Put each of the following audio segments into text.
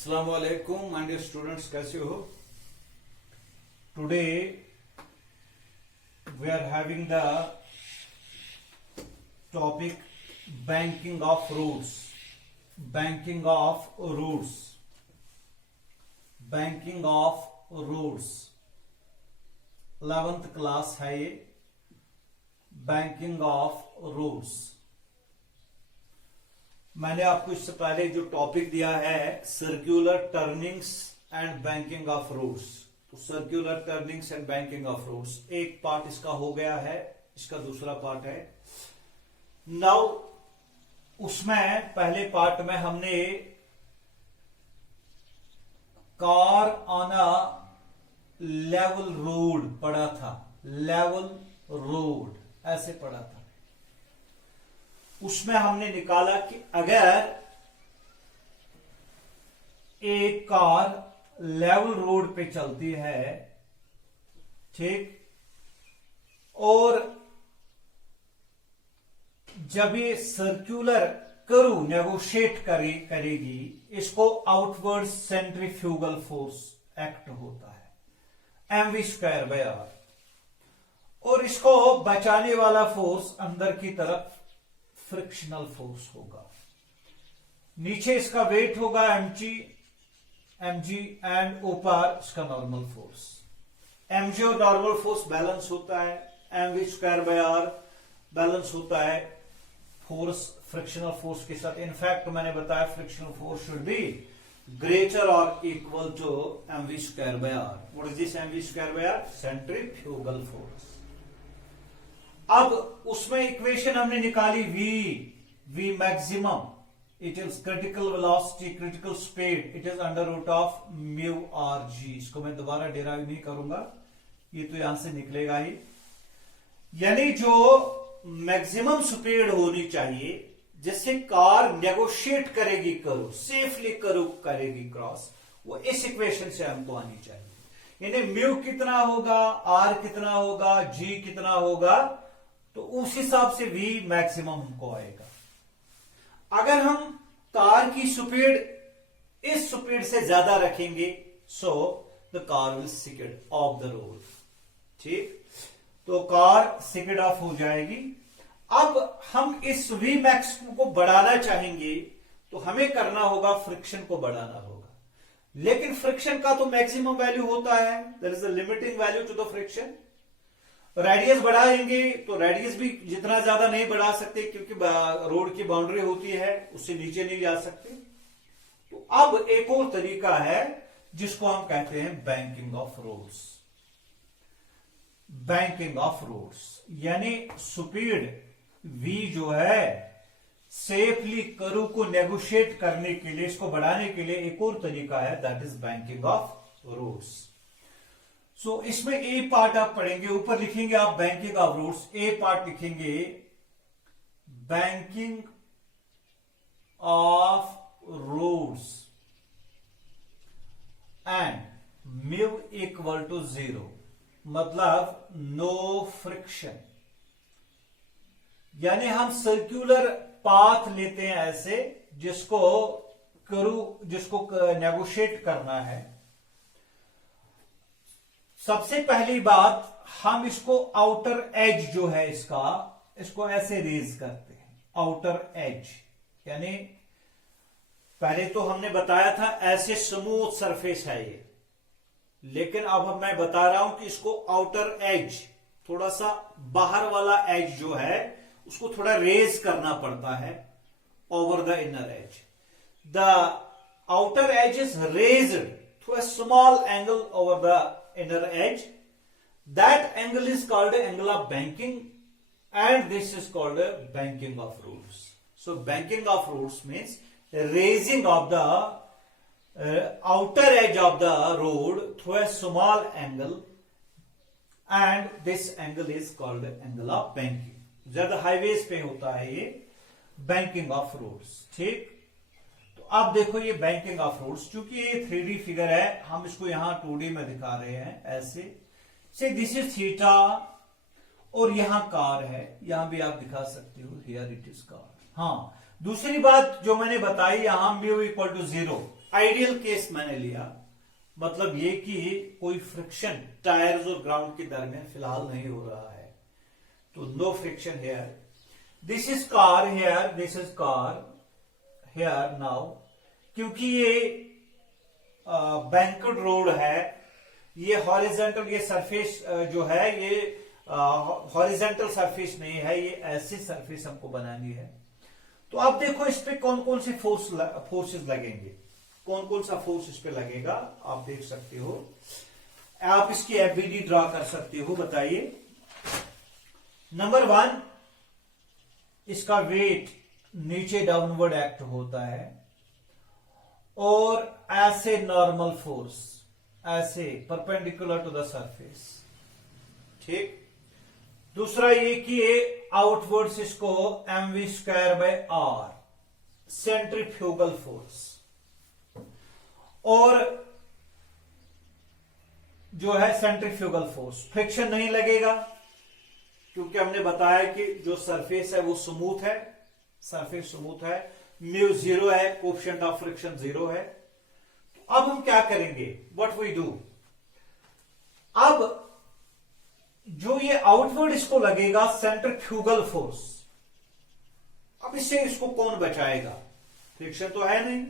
अस्सलाम वालेकुम my dear students, कैसे हो? Today we are having the topic banking of roads. Banking of roads, banking of roads 11th class है ये। Banking of roots मैंने आपको इससे पहले जो टॉपिक दिया है circular turnings and banking of routes. तो circular turnings and banking of routes एक पार्ट इसका हो गया है, इसका दूसरा पार्ट है नाउ। उसमें पहले पार्ट में हमने car on a level road पढ़ा था। लेवल रोड ऐसे पढ़ा था। उसमें हमने निकाला कि अगर एक कार लेवल रोड पे चलती है, ठीक, और जब ये सर्कुलर कर्व नेगोशिएट करेगी, इसको आउटवर्ड सेंट्रीफ्यूगल फोर्स एक्ट होता है mv²/r, और इसको बचाने वाला फोर्स अंदर की तरफ फ्रिक्शनल फोर्स होगा। नीचे इसका वेट होगा mg एंड ऊपर इसका नॉर्मल फोर्स। mg और नॉर्मल फोर्स बैलेंस होता है, mv²/r बैलेंस होता है फोर्स फ्रिक्शनल फोर्स के साथ। इनफैक्ट मैंने बताया frictional force should be greater और equal to mv²/r। What is this mv²/r? Centrifugal force. अब उसमें इक्वेशन हमने निकाली v maximum, it is critical velocity, critical speed, it is under root of mu are g. इसको मैं दोबारा derive नहीं करूंगा, ये तो यहां से निकलेगा ही। यानी जो मैक्सिमम स्पीड होनी चाहिए जिससे कार नेगोशिएट करेगी कर्व, सेफली कर्व करेगी क्रॉस, वो इस इक्वेशन से हमको आनी चाहिए। यानी म्यू कितना होगा, आर कितना होगा, जी कितना होगा, तो उस हिसाब से v मैक्सिमम हमको आएगा। अगर हम कार की स्पीड इस स्पीड से ज्यादा रखेंगे, so the car will skid of the road, ठीक, तो कार स्किड ऑफ हो जाएगी। अब हम इस v मैक्स को बढ़ाना चाहेंगे तो हमें करना होगा फ्रिक्शन को बढ़ाना होगा, लेकिन फ्रिक्शन का तो मैक्सिमम वैल्यू होता है, there is a limiting value to the friction. Radius बढ़ाएंगे तो रेडियस भी जितना ज्यादा नहीं बढ़ा सकते क्योंकि रोड की बाउंड्री होती है, उससे नीचे नहीं जा सकते। तो अब एक और तरीका है जिसको हम कहते हैं banking of roads. Banking of roads यानी स्पीड v जो है सेफली कर्व को नेगोशिएट करने के लिए, इसको बढ़ाने के लिए एक और तरीका है, that is banking of roads. So इसमें ए पार्ट आप पढ़ेंगे, ऊपर लिखेंगे आप banking of routes, a part लिखेंगे banking of routes and mu equal to 0, मतलब नो फ्रिक्शन। यानी हम सर्कुलर पाथ लेते हैं ऐसे जिसको नेगोशिएट करना है। सबसे पहली बात, हम इसको आउटर एज जो है इसको ऐसे रेज करते हैं, आउटर एज। यानी पहले तो हमने बताया था ऐसे स्मूथ सरफेस है ये, लेकिन अब मैं बता रहा हूं कि इसको आउटर एज, थोड़ा सा बाहर वाला एज जो है उसको थोड़ा रेज करना पड़ता है over the inner as. The outer as is raised through a small angle over the inner edge. That angle is called the angle of banking, and this is called the banking of roots. So banking of roots means raising of the outer edge of the road through a small angle, and this angle is called the angle of banking. ज्यादा highways पे होता है ये banking of roads, ठीक। अब देखो ये banking of roads, क्योंकि ये 3D फिगर है, हम इसको यहां 2D में दिखा रहे हैं ऐसे से। दिस इज थीटा और यहां कार है, यहां भी आप दिखा सकते हो, हियर इट इज कार। हाँ, दूसरी बात जो मैंने बताई, यहां mu equal to 0, ideal case मैंने लिया, मतलब ये कि कोई फ्रिक्शन टायर्स और ग्राउंड के दरमियान फिलहाल नहीं हो रहा है, तो no friction here. This is car here, this is car here now, क्योंकि ये बैंक्ड रोड है, ये हॉरिजेंटल, ये सरफेस जो है ये हॉरिजेंटल सरफेस नहीं है, ये ऐसी सरफेस हमको बनानी है। तो अब देखो इस पे कौन कौन से फोर्सेस लगेंगे, कौन कौन सा फोर्स इस पे लगेगा, आप देख सकते हो। आप इसकी एफबीडी ड्रा कर सकते हो, बताइए। नंबर 1, इसका वेट नीचे डाउनवर्ड एक्ट होता है, और ऐसे नॉर्मल फोर्स, ऐसे परपेंडिकुलर टू द सरफेस, ठीक। दूसरा ये कि ये आउटवर्ड्स, इसको mv²/r सेंट्रीफ्यूगल फोर्स, और जो है सेंट्रीफ्यूगल फोर्स, फ्रिक्शन नहीं लगेगा क्योंकि हमने बताया कि जो सरफेस है वो स्मूथ है, सरफेस स्मूथ है, म्यू 0 है, कोएफिशिएंट ऑफ फ्रिक्शन 0 है। तो अब हम क्या करेंगे, व्हाट वी डू, अब जो ये आउटवर्ड इसको लगेगा सेंट्रीफ्यूगल फोर्स, अब इससे इसको कौन बचाएगा, फ्रिक्शन तो है नहीं।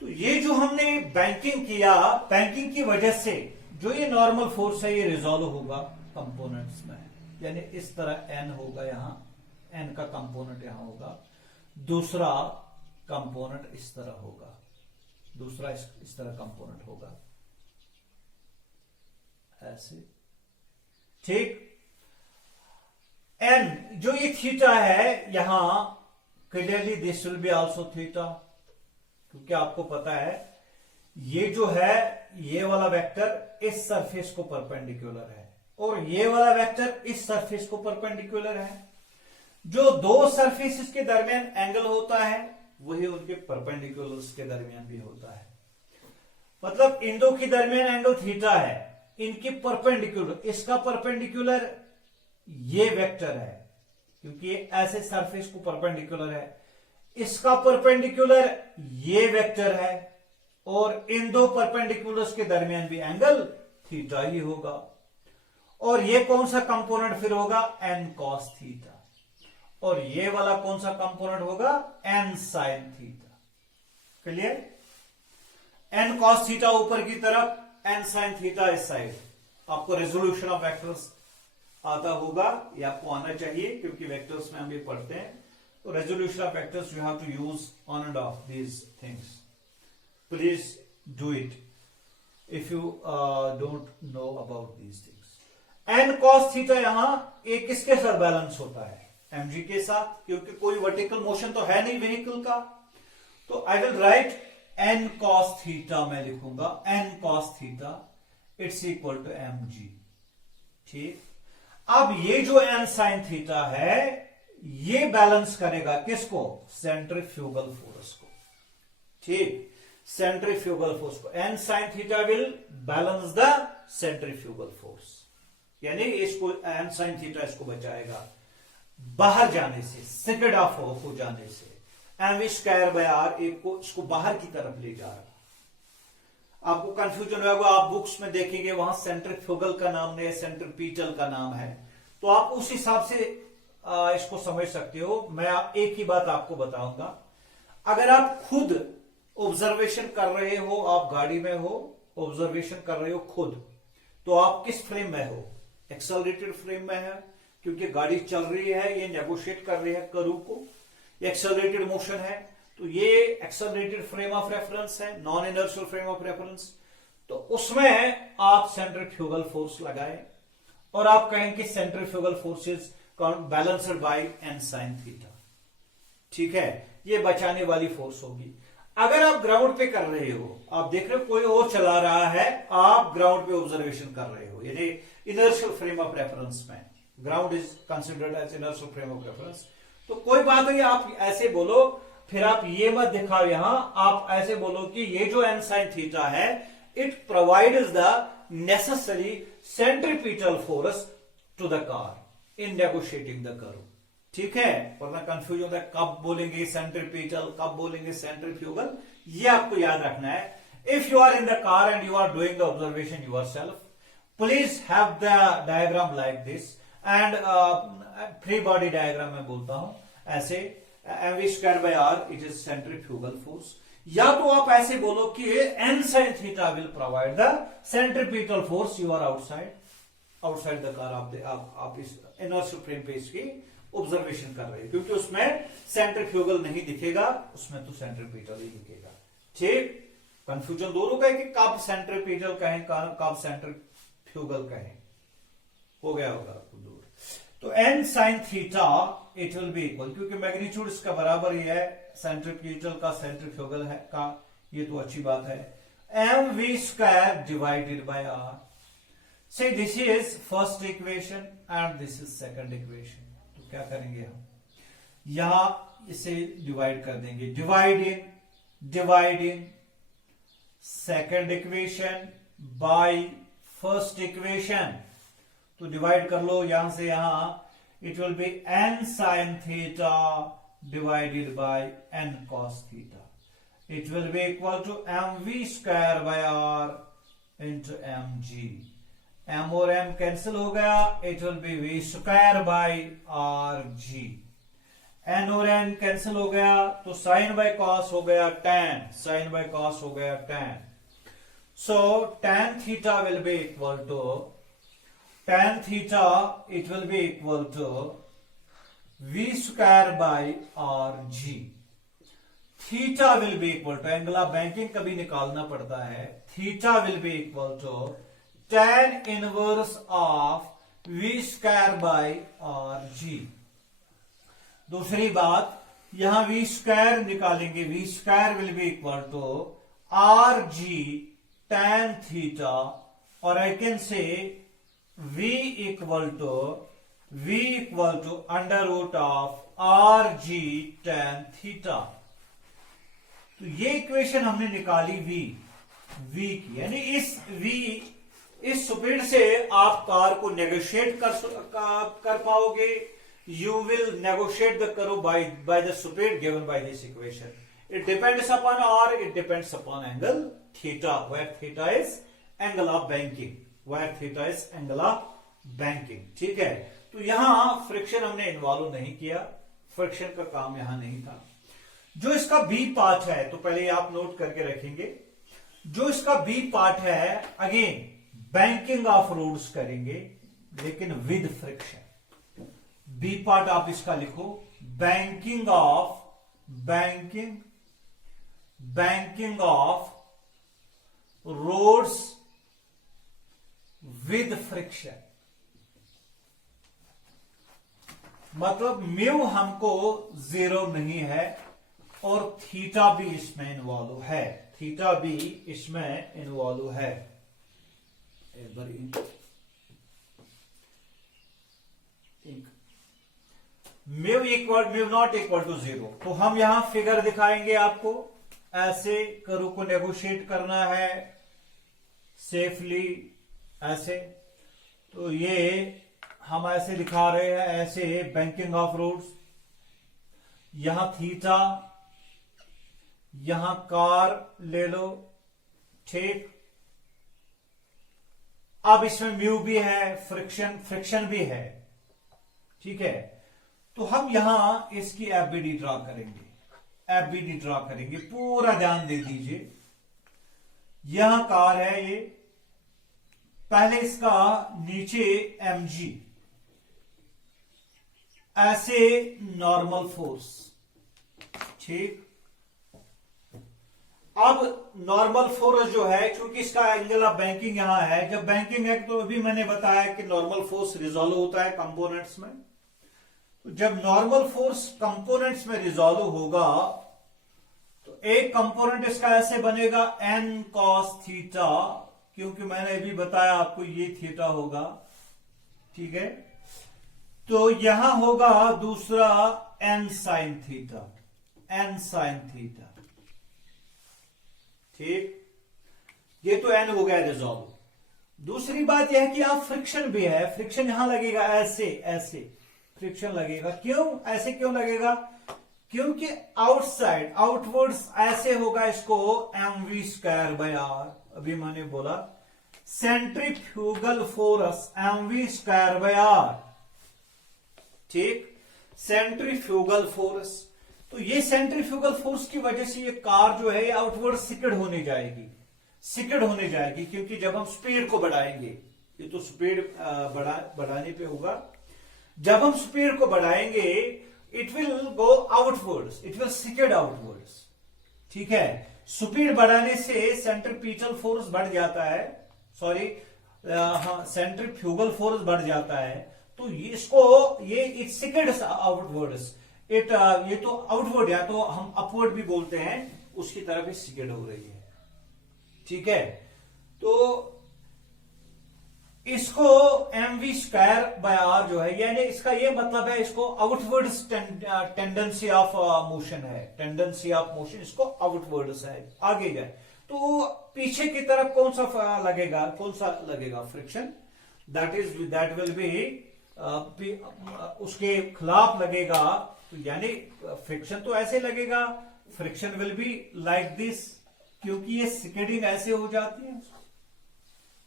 तो ये जो हमने बैंकिंग किया, बैंकिंग की वजह से जो ये नॉर्मल फोर्स है ये रिजॉल्व होगा कंपोनेंट्स में, यानी इस तरह n होगा, यहां n का कंपोनेंट यहां होगा, दूसरा कंपोनेंट इस तरह होगा, दूसरा इस तरह कंपोनेंट होगा, ऐसे, ठीक। n जो ये थीटा है यहां, clearly this will be also theta, क्योंकि आपको पता है ये जो है ये वाला वेक्टर इस सरफेस को परपेंडिकुलर है, और ये वाला वेक्टर इस सरफेस को परपेंडिकुलर है। जो दो सरफेसेस के दरमियान एंगल होता है वही उनके परपेंडिकुलर्स के दरमियान भी होता है, मतलब इन दो के दरमियान एंगल थीटा है, इनके परपेंडिकुलर, इसका परपेंडिकुलर ये वेक्टर है क्योंकि ये ऐसे सरफेस को परपेंडिकुलर है, इसका परपेंडिकुलर ये वेक्टर है, और इन दो परपेंडिकुलर्स के दरमियान भी एंगल थीटा ही होगा। और ये कौन सा कंपोनेंट फिर होगा, n cos थीटा, और ये वाला कौन सा कंपोनेंट होगा, n sin theta. Clear, n cos theta ऊपर की तरफ, n sin थीटा इस साइड। आपको रेजोल्यूशन ऑफ वेक्टर्स आता होगा, ये आपको आना चाहिए क्योंकि वेक्टर्स में हम ये पढ़ते हैं। तो resolution of vectors you have to use on and of these things, please do it if you don't know about these things. n cos theta यहां एक किसके साथ बैलेंस होता है, mg के साथ, क्योंकि कोई वर्टिकल मोशन तो है नहीं व्हीकल का। तो I will write n cos theta, मैं लिखूंगा n cos theta it's equal to mg, ठीक। अब ये जो n sin थीटा है ये बैलेंस करेगा किसको, सेंट्रीफ्यूगल फोर्स को, ठीक, सेंट्रीफ्यूगल फोर्स को। n sin theta will balance the centrifugal force, यानी इसको n sin थीटा इसको बचाएगा बाहर जाने से, सेकेंड ऑफ हो जाने से। mv²/r एक को इसको बाहर की तरफ ले जा रहा। आपको कंफ्यूजन होगा, आप बुक्स में देखेंगे वहां सेंट्रीफ्यूगल का नाम नहीं है, सेंट्रीपिटल का नाम है, तो आप उस हिसाब से इसको समझ सकते हो। मैं एक ही बात आपको बताऊंगा, अगर आप खुद ऑब्जर्वेशन कर रहे हो, आप गाड़ी में हो, ऑब्जर्वेशन कर रहे हो खुद, तो आप किस फ्रेम में हो, एक्सेलरेटेड फ्रेम में है, क्योंकि गाड़ी चल रही है, ये नेगोशिएट कर रही है करू को, एक्सेलरेटेड मोशन है, तो ये एक्सेलरेटेड फ्रेम ऑफ रेफरेंस है, non inertial frame of reference. तो उसमें आप सेंट्रीफ्यूगल फोर्स लगाए और आप कहेंगे centrifugal forces balanced bye n sin theta, ठीक है, ये बचाने वाली फोर्स होगी। अगर आप ग्राउंड पे कर रहे हो, आप देख रहे हो कोई और चला रहा है, आप ग्राउंड पे ऑब्जर्वेशन कर रहे हो, यानी इनर्शियल फ्रेम ऑफ रेफरेंस में, ground is considered as inertial frame of reference. तो कोई बात नहीं, आप ऐसे बोलो, फिर आप ये मत दिखाओ यहां, आप ऐसे बोलो कि ये जो n sin थीटा है, it provides the necessary centripetal force to the car in negotiating the curve. ठीक है, वरना कंफ्यूज होता है कब बोलेंगे सेंट्रीपिटल, कब बोलेंगे सेंट्रीफ्यूगल, ये आपको याद रखना है. If you are in the car and you are doing the observation yourself, please have the diagram like this and free body diagram में बोलता हूं ऐसे. mv square by r it is centrifugal force. या तो आप ऐसे बोलो कि n sin theta will provide the centripetal force, you are outside the car. आप इस इनर्शियल फ्रेम पे इसकी ऑब्जर्वेशन कर रहे हैं, क्योंकि उसमें सेंट्रीफ्यूगल नहीं दिखेगा, उसमें तो सेंट्रीपिटल ही दिखेगा. ठीक, कंफ्यूजन दोनों का है कि कब सेंट्रीपिटल कहें कब सेंट्रीफ्यूगल कहें. हो गया होगा आपको दूर. तो n sin theta it will be equal, क्योंकि मैग्नीट्यूड इसका बराबर ही है सेंट्रीपिटल का सेंट्रीफ्यूगल है का, ये तो अच्छी बात है. mv square divided by r. So this is first equation and this is second equation. तो क्या करेंगे हम, यहां इसे डिवाइड कर देंगे. Dividing second equation by first equation. तो डिवाइड कर लो यहां से यहां. It will be n sin theta divided by n cos theta. It will be equal to mv square by r into mg. m और m cancel हो गया. It will B v square by r g. n और n cancel हो गया तो sign by cos हो गया tan. Sign by cos हो गया tan. So tan theta will be equal to tan theta, it will be equal to v square by rg. Theta will be equal to, angle of banking कभी निकालना पड़ता है. Theta will be equal to tan inverse of v square by rg. दूसरी बात, यहां v square निकालेंगे. v square will be equal to rg tan theta, और I can say v equal to under root of rg tan theta. तो ये equation हमने निकाली v की, यानी इस स्पीड से आप कार को नेगोशिएट कर पाओगे. You will negotiate the curve by the speed given by this equation. It depends upon r, it depends upon angle theta, where theta is angle of banking. Where theta is angle of banking. ठीक है, तो यहां friction हमने involve नहीं किया, friction का काम यहां नहीं था. जो इसका बी पार्ट है, तो पहले आप नोट करके रखेंगे. जो इसका बी पार्ट है, अगेन बैंकिंग ऑफ रोड्स करेंगे, लेकिन विद फ्रिक्शन. बी पार्ट आप इसका लिखो, banking of roads with friction. मतलब म्यू हमको 0 नहीं है और थीटा भी इसमें इन्वॉल्व है. थीटा भी इसमें इन्वॉल्व है. एक बार म्यू नॉट इक्वल टू 0. तो हम यहां फिगर दिखाएंगे आपको. ऐसे कर्व को नेगोशिएट करना है सेफली, ऐसे. तो ये हम ऐसे दिखा रहे हैं, ऐसे बैंकिंग ऑफ रोड्स. यहां थीटा, यहां कार ले लो. ठीक, अब इसमें म्यू भी है, फ्रिक्शन भी है. ठीक है, तो हम यहां इसकी एफबीडी ड्रा करेंगे. पूरा ध्यान दे दीजिए. यहां कार है, ये पहले इसका नीचे mg, ऐसे नॉर्मल फोर्स. ठीक, अब नॉर्मल फोर्स जो है, क्योंकि इसका एंगल ऑफ बैंकिंग यहां है, जब बैंकिंग है तो अभी मैंने बताया कि नॉर्मल फोर्स रिजॉल्व होता है कंपोनेंट्स में. तो जब नॉर्मल फोर्स कंपोनेंट्स में रिजॉल्व होगा तो एक कंपोनेंट इसका ऐसे बनेगा n cos थीटा, क्योंकि मैंने अभी बताया आपको ये थीटा होगा. ठीक है, तो यहां होगा दूसरा n sin थीटा. ठीक, ये तो n हो गया रिजॉल्व. दूसरी बात यह है कि आप फ्रिक्शन भी है, फ्रिक्शन यहां लगेगा ऐसे. फ्रिक्शन लगेगा। क्यों, ऐसे क्यों लगेगा? क्योंकि आउटसाइड आउटवर्ड्स ऐसे होगा, इसको mv स्क्वायर बाय आर, अभी मैंने बोला centrifugal force mv square by r, ठीक, सेंट्रीफ्यूगल फोर्स। तो ये सेंट्रीफ्यूगल फोर्स की वजह से ये कार जो है आउटवर्ड सिकड़ होने जाएगी, सिकड़ होने जाएगी, क्योंकि जब हम स्पीड को बढ़ाएंगे, ये तो स्पीड बढ़ाने पे होगा, जब हम स्पीड को बढ़ाएंगे it will go outwards, it will skid outwards, ठीक है। स्पीड बढ़ाने से सेंट्रीपिटल फोर्स बढ़ जाता है, सॉरी हाँ, सेंट्रीफ्यूगल फोर्स बढ़ जाता है, तो इसको ये इट सिकेड्स आउटवर्ड्स, इट ये तो आउटवर्ड या तो हम अपवर्ड भी बोलते हैं, उसकी तरफ ही सिकेड हो रही है, ठीक है। तो इसको mv स्क्वायर बाय आर जो है, यानी इसका ये मतलब है इसको आउटवर्ड टेंडेंसी ऑफ मोशन है, टेंडेंसी ऑफ मोशन इसको आउटवर्ड्स है, आगे जाए तो पीछे की तरफ कौन सा लगेगा फ्रिक्शन, दैट विल बी उसके खिलाफ लगेगा, तो यानी फ्रिक्शन तो ऐसे लगेगा, friction will be like this, क्योंकि ये सिकेडिंग ऐसे हो जाती है,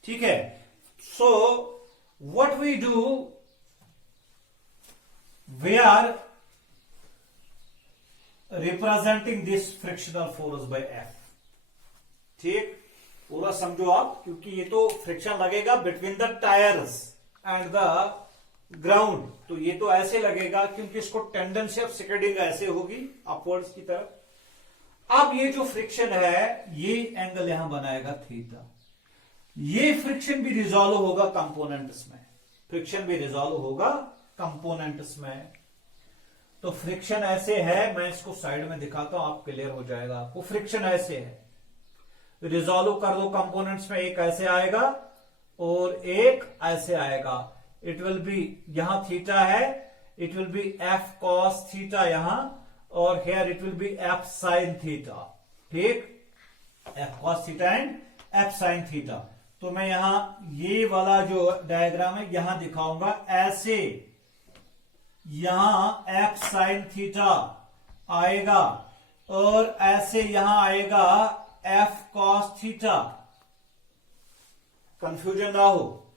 ठीक है। So what we do, we are representing this frictional force by F, ठीक, पूरा समझो आप, क्योंकि ये तो फ्रिक्शन लगेगा between the tyres and the ground, तो ये तो ऐसे लगेगा क्योंकि इसको टेंडेंसी ऑफ सिकेडिंग ऐसे होगी अपवर्ड्स की तरफ। अब ये जो फ्रिक्शन है ये एंगल यहां बनाएगा थीटा, ये फ्रिक्शन भी रिजॉल्व होगा कंपोनेंट्स में, फ्रिक्शन भी रिजॉल्व होगा कंपोनेंट्स में। तो फ्रिक्शन ऐसे है, मैं इसको साइड में दिखाता हूं, आप क्लियर हो जाएगा आपको। फ्रिक्शन ऐसे है, रिजॉल्व कर दो कंपोनेंट्स में, एक ऐसे आएगा और एक ऐसे आएगा, इट विल बी, यहां थीटा है, it will be f cos theta यहां, और here it will be f sine theta, ठीक, f cos theta and f sine theta. तो मैं यहां ये वाला जो डायग्राम है यहां दिखाऊंगा ऐसे, यहां एफ साइन थीटा आएगा और ऐसे यहां आएगा एफ कॉस थीटा, कंफ्यूजन ना हो।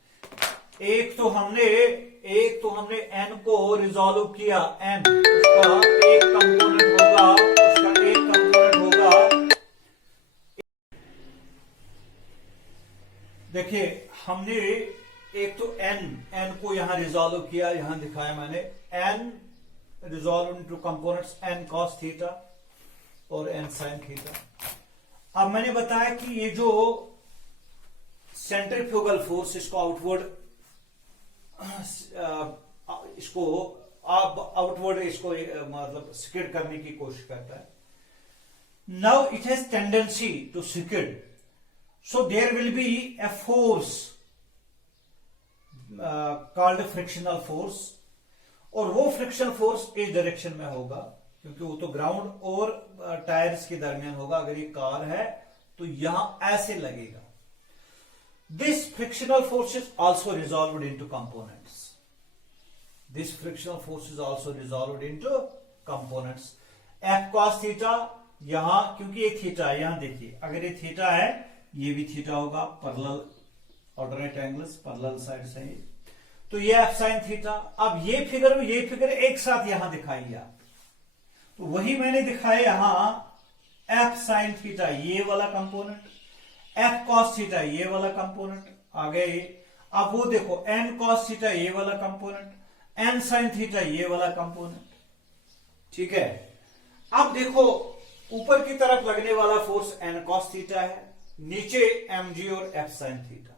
एक तो हमने एन को रिजॉल्व किया, एन उसका एक कंपोनेंट होगा, देखिए हमने एक तो एन को यहां रिजॉल्व किया, यहां दिखाया मैंने, n resolve into components n cos theta और एन साइन थीटा। अब मैंने बताया कि ये जो सेंट्रीफ्यूगल फोर्स इसको आउटवर्ड, इसको आउटवर्ड इसको मतलब स्किड करने की कोशिश करता है। Now it has tendency to skid, so there will be a force called frictional force, और वो फ्रिक्शनल फोर्स इस डायरेक्शन में होगा, क्योंकि वो तो ग्राउंड और टायर्स के दरमियान होगा। अगर ये कार है तो यहां ऐसे लगेगा। This frictional force is also resolved into components, this frictional force is also resolved into components. F cos theta यहां, क्योंकि ये थीटा है, यहां देखिए अगर ये थीटा है, ये भी थीटा होगा, parallel alternate angles, parallel side से, तो ये एफ साइन थीटा। अब ये फिगर एक साथ यहां दिखाई आप, तो वही मैंने दिखाया यहां एफ साइन थीटा ये वाला कंपोनेंट, एफ कॉस थीटा ये वाला कंपोनेंट आ गए। अब वो देखो एन कॉस थीटा ये वाला कंपोनेंट, एन साइन थीटा ये वाला कंपोनेंट, ठीक है। अब देखो ऊपर की तरफ लगने वाला फोर्स एन कॉस थीटा है, नीचे एम जी और एफ साइन थीटा।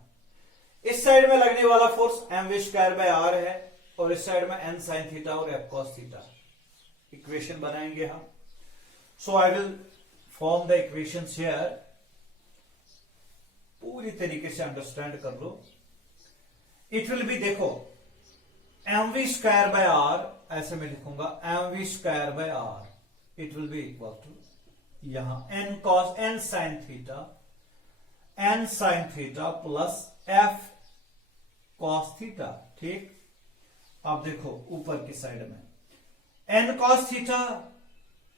इस साइड में लगने वाला force m v square by r है, और इस साइड में एन साइन थीटा और एफ कॉस थीटा। इक्वेशन बनाएंगे हम, so I will form the equation here, पूरी तरीके से अंडरस्टैंड कर लो। इट विल बी, देखो m v square by r, ऐसे मैं लिखूंगा m v square by r, it will be equal to यहां N cos n sine theta, n sine theta plus f cos theta, ठीक। आप देखो ऊपर की साइड में n cos theta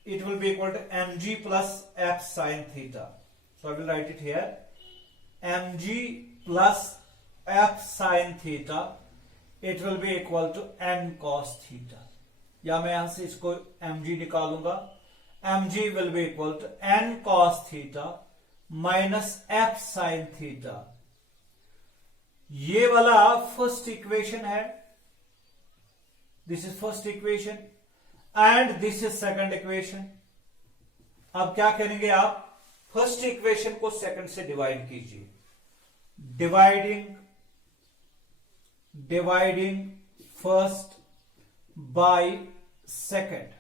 it will be equal to mg plus f sin theta. So I will write it here, mg plus f sin theta it will be equal to n cos theta. या मैं यहां से इसको mg निकालूंगा, mg will be equal to n cos theta minus f sin theta. ये वाला first equation है, this is first equation and this is second equation. अब क्या करेंगे आप, फर्स्ट इक्वेशन को सेकंड से डिवाइड कीजिए. Dividing first by second.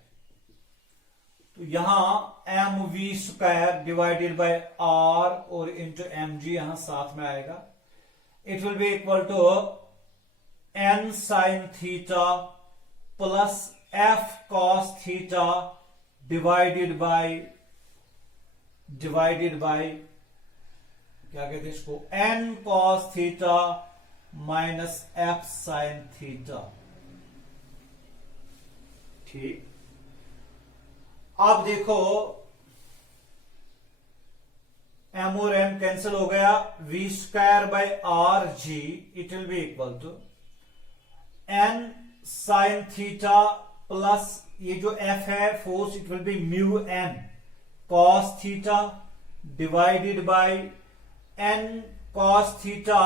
तो यहां m v square divided by r और इंटू एम जी यहां साथ में आएगा. It will be equal to n sin theta plus f cos theta divided by क्या कहते हैं इसको, n cos theta minus f sin theta. ठीक, अब देखो m और m कैंसिल हो गया, v square by r g it will be equal to n sine theta plus ये जो f है force it will be mu n cos theta divided by n cos theta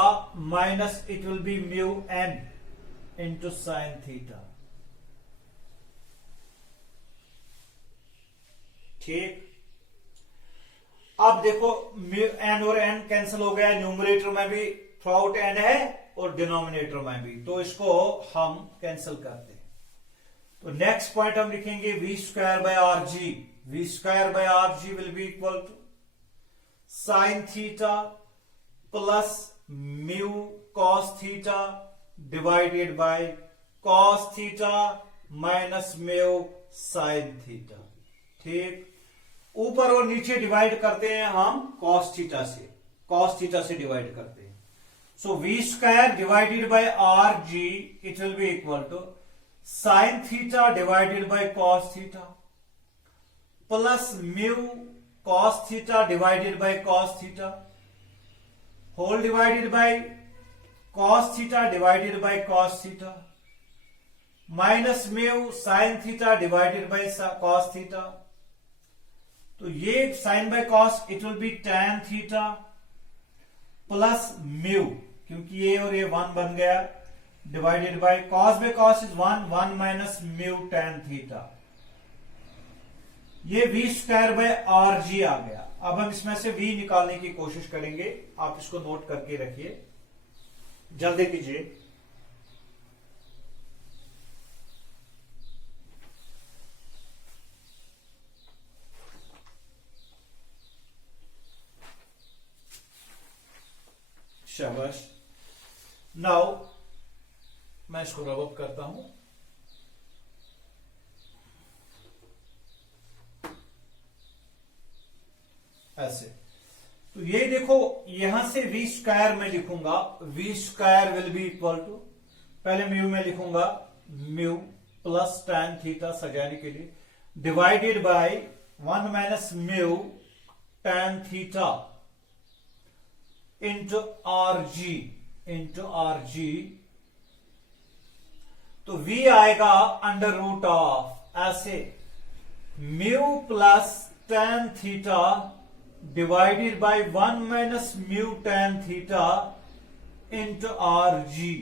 minus it will be mu n into sine theta. ठीक, अब देखो n और n cancel हो गया, numerator में भी थ्रू आउट n है और डिनोमिनेटर में भी, तो इसको हम कैंसिल करते हैं. तो नेक्स्ट पॉइंट हम लिखेंगे v square by r ji. v square by r g will be equal to sine theta plus mu cos theta divided by cos theta minus mu sine theta. ठीक, ऊपर और नीचे divide करते हैं हम cos theta से divide करते हैं. So v square divided by r g it will be equal to sine theta divided by cos theta plus mu cos theta divided by cos theta whole divided by cos theta divided by cos theta minus mu sine theta divided by cos theta. तो ये sine by cos it will be tan theta plus mu, क्योंकि ये और ये 1 बन गया, divided by cos by cos is 1 minus mu tan theta. ये v square by r g आ गया. अब हम इसमें से v निकालने की कोशिश करेंगे, आप इसको नोट करके रखिए, जल्दी कीजिए. शाबाश. नाउ मैं इसको रब अप करता हूं. ऐसे, तो ये देखो यहां से v स्क्वायर में लिखूंगा, v square will be equal to, पहले म्यू में लिखूंगा म्यू प्लस tan थीटा सजाने के लिए divided by 1 minus mu tan theta into r जी. तो v आएगा अंडर रूट ऑफ ऐसे mu plus tan theta divided by 1 minus mu tan theta into r g.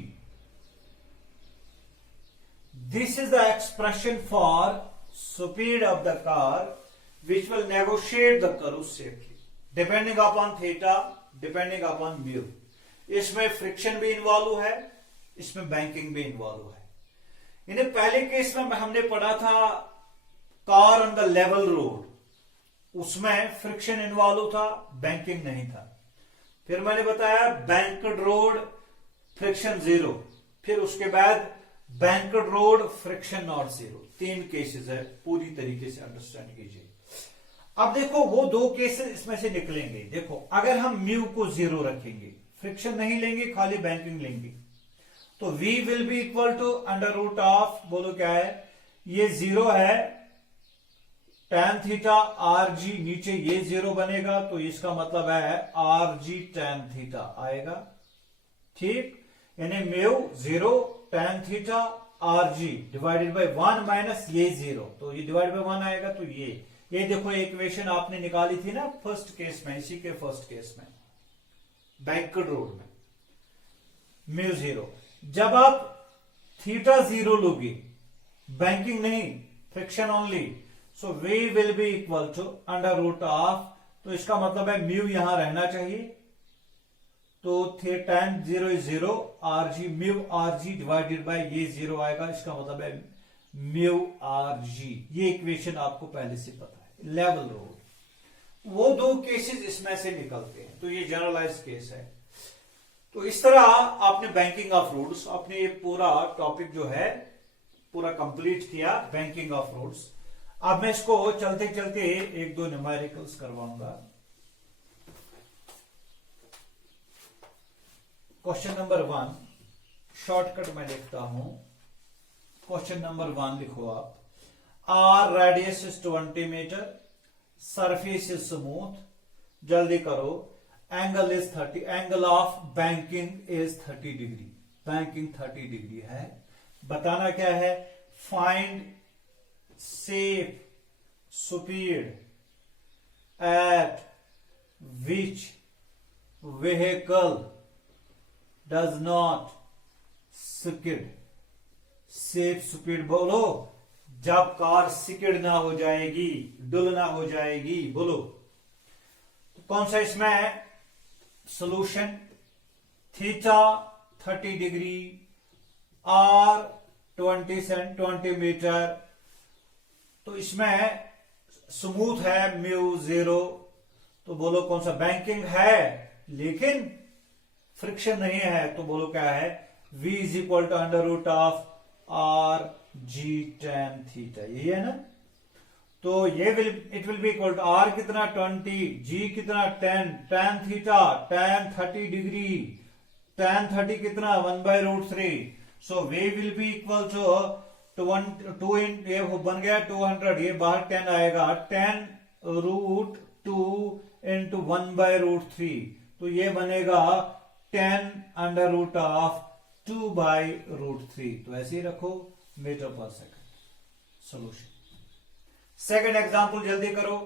This is the expression for speed of the car which will negotiate the curve safely depending upon theta depending upon mu. इसमें friction भी involve है, इसमें banking भी involve है. इन्हें पहले case में हमने पढ़ा था car on the level road, उसमें फ्रिक्शन इन्वॉल्व था, बैंकिंग नहीं था. फिर मैंने बताया बैंक्ड रोड फ्रिक्शन 0, फिर उसके बाद banked road friction not 0. 3 cases है, पूरी तरीके से अंडरस्टैंड कीजिए. अब देखो वो 2 केसेस इसमें से निकलेंगे. देखो अगर हम म्यू को 0 रखेंगे, फ्रिक्शन नहीं लेंगे, खाली बैंकिंग लेंगे, तो v will be equal to under root of, बोलो क्या है, ये 0 है, tan थीटा आर जी, नीचे ये 0 बनेगा तो इसका मतलब है आर जी tan थीटा आएगा। ठीक, यानी mu 0 tan theta R G divided by 1 minus ये 0, तो ये डिवाइड बाई 1 आएगा। तो ये देखो इक्वेशन आपने निकाली थी ना फर्स्ट केस में, इसी के फर्स्ट केस में बैंकर्ड रूल में, म्यू 0। जब आप थीटा 0 लोगे, बैंकिंग नहीं, friction only, so we will be equal to under root of, तो इसका मतलब है म्यू यहां रहना चाहिए, तो tan 0 is 0, R G mu R G divided by ये 0 आएगा, इसका मतलब है म्यू आर जी। ये इक्वेशन आपको पहले से पता है, लेवल रूल। वो दो केसेस इसमें से निकलते हैं, तो ये जनरलाइज केस है। तो इस तरह आपने बैंकिंग ऑफ रूल्स, आपने ये पूरा टॉपिक जो है पूरा कंप्लीट किया, बैंकिंग ऑफ रूल्स। अब मैं इसको चलते चलते एक दो न्यूमेरिकल्स करवाऊंगा। क्वेश्चन नंबर 1, शॉर्टकट में लिखता हूं। क्वेश्चन नंबर 1 लिखो आप, R radius is 20 metre, surface is smooth, जल्दी करो, angle is 30, angle of banking is 30 degree, banking 30 degree है। बताना क्या है, find safe speed at which vehicle does not skid. Safe speed बोलो जब कार स्किड ना हो जाएगी, डुल ना हो जाएगी, बोलो। तो कौन सा इसमें solution, theta 30 degree, R 20 metre, तो इसमें स्मूथ है म्यू 0, तो बोलो कौन सा, बैंकिंग है लेकिन फ्रिक्शन नहीं है, तो बोलो क्या है, v is equal to under root of R G tan theta, यही है ना। तो ये it will be equal to R कितना 20, जी कितना 10, tan theta tan 30 degree, tan 30 कितना 1/√3, so we will be equal to 2 ये बन गया 200, ये बाहर 10 आएगा, 10√2 इंटू 1/√3, तो ये बनेगा 10 अंडर रूट ऑफ 2/√3, तो ऐसे ही रखो, metre per second. Solution. Second example जल्दी करो,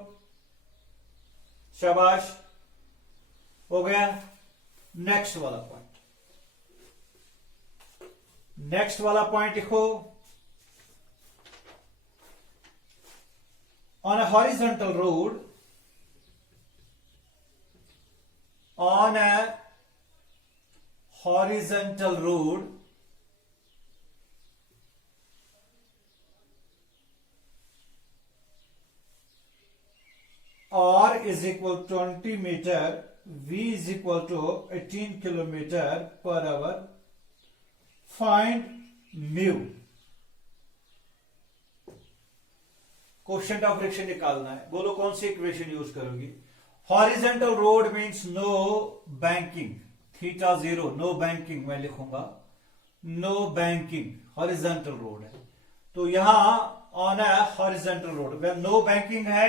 शाबाश, हो गया। नेक्स्ट वाला पॉइंट, नेक्स्ट वाला पॉइंट लिखो, on a horizontal road, on a horizontal road, R is equal to 20 meter, V is equal to 18 kilometer per hour, find mu। Question of friction निकालना है, बोलो कौन सी इक्वेशन यूज करोगी। Horizontal road means no banking, theta 0, no banking मैं लिखूंगा, no banking, horizontal road है, तो यहां on a horizontal road no banking है,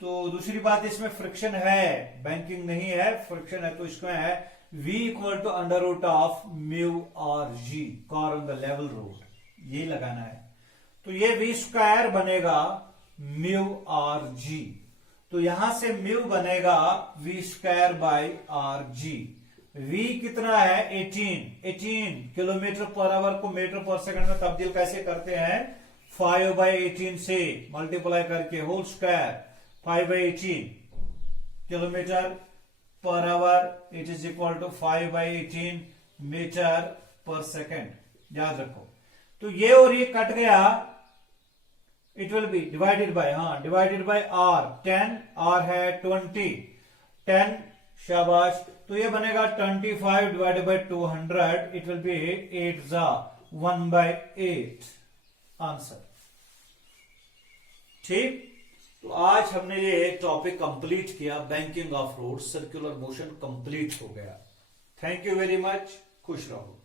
तो दूसरी बात इसमें फ्रिक्शन है, बैंकिंग नहीं है, फ्रिक्शन है, तो इसमें है v equal to under root of mu are G, car on the level road, ये लगाना है। तो ये v स्क्वायर बनेगा म्यू आर जी, तो यहां से म्यू बनेगा v square by R ji. v कितना है 18 किलोमीटर पर आवर को मीटर पर सेकंड में तब्दील कैसे करते हैं, 5/18 से मल्टीप्लाई करके whole square, 5/18 kilometre per hour, it is equal to 5/18 metre per second, याद रखो। तो ये और ये कट गया, it will be divided by, divided by R, 10, R है 20, 10, शाबाश, तो ये बनेगा 25 divided by 200, it will be 8 जा 1/8 आंसर। ठीक, तो आज हमने ये टॉपिक कंप्लीट किया, banking of road, circular motion complete हो गया। थैंक यू वेरी मच, खुश रहो।